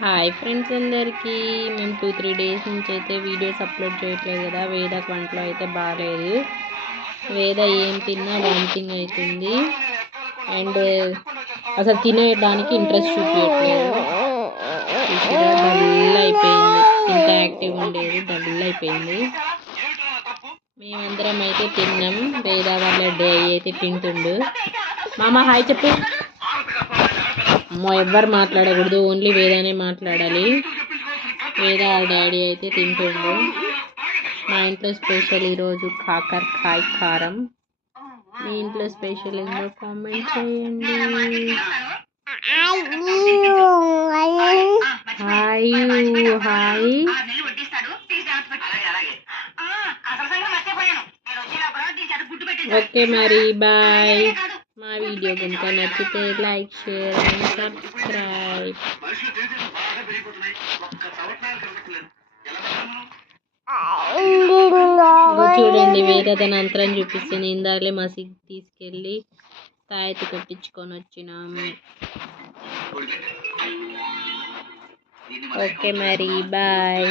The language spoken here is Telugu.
హాయ్ ఫ్రెండ్స్ అందరికీ. మేము 2-3 డేస్ నుంచి అయితే వీడియోస్ అప్లోడ్ చేయట్లేదు కదా. వేదకు వంటలో అయితే బాగాలేదు. వేద ఏం తిన్నా వామిటింగ్ అవుతుంది అండ్ అసలు తినేయడానికి ఇంట్రెస్ట్ చూపించట్లేదు. డల్ అయిపోయింది. ఇంత యాక్టివ్ ఉండేది డల్ అయిపోయింది. మేమందరం అయితే తిన్నాం. వేద వాళ్ళ డే అయితే తింటుండు. మామ హాయ్ చెప్పు. అమ్మో ఎవ్వరు మాట్లాడకూడదు, ఓన్లీ వేదానే మాట్లాడాలి. వేద వాళ్ళ డాడీ అయితే తింటుండు. మా ఇంట్లో స్పెషల్ ఈరోజు కాకరకాయ కారం. మీ ఇంట్లో స్పెషల్ ఏందో కామెంట్ చేయండి. Hi hi. ఓకే మరి బాయ్. మా వీడియో కనుక నచ్చితే లైక్ షేర్ అండ్ సబ్స్క్రైబ్. చూడండి వేద తన అంతరం చూపిస్తుంది. ఇందాకలే మసీద్ తీసుకెళ్ళి తాయెత్తు కట్టించుకొని వచ్చినాము. ఓకే మరి బాయ్.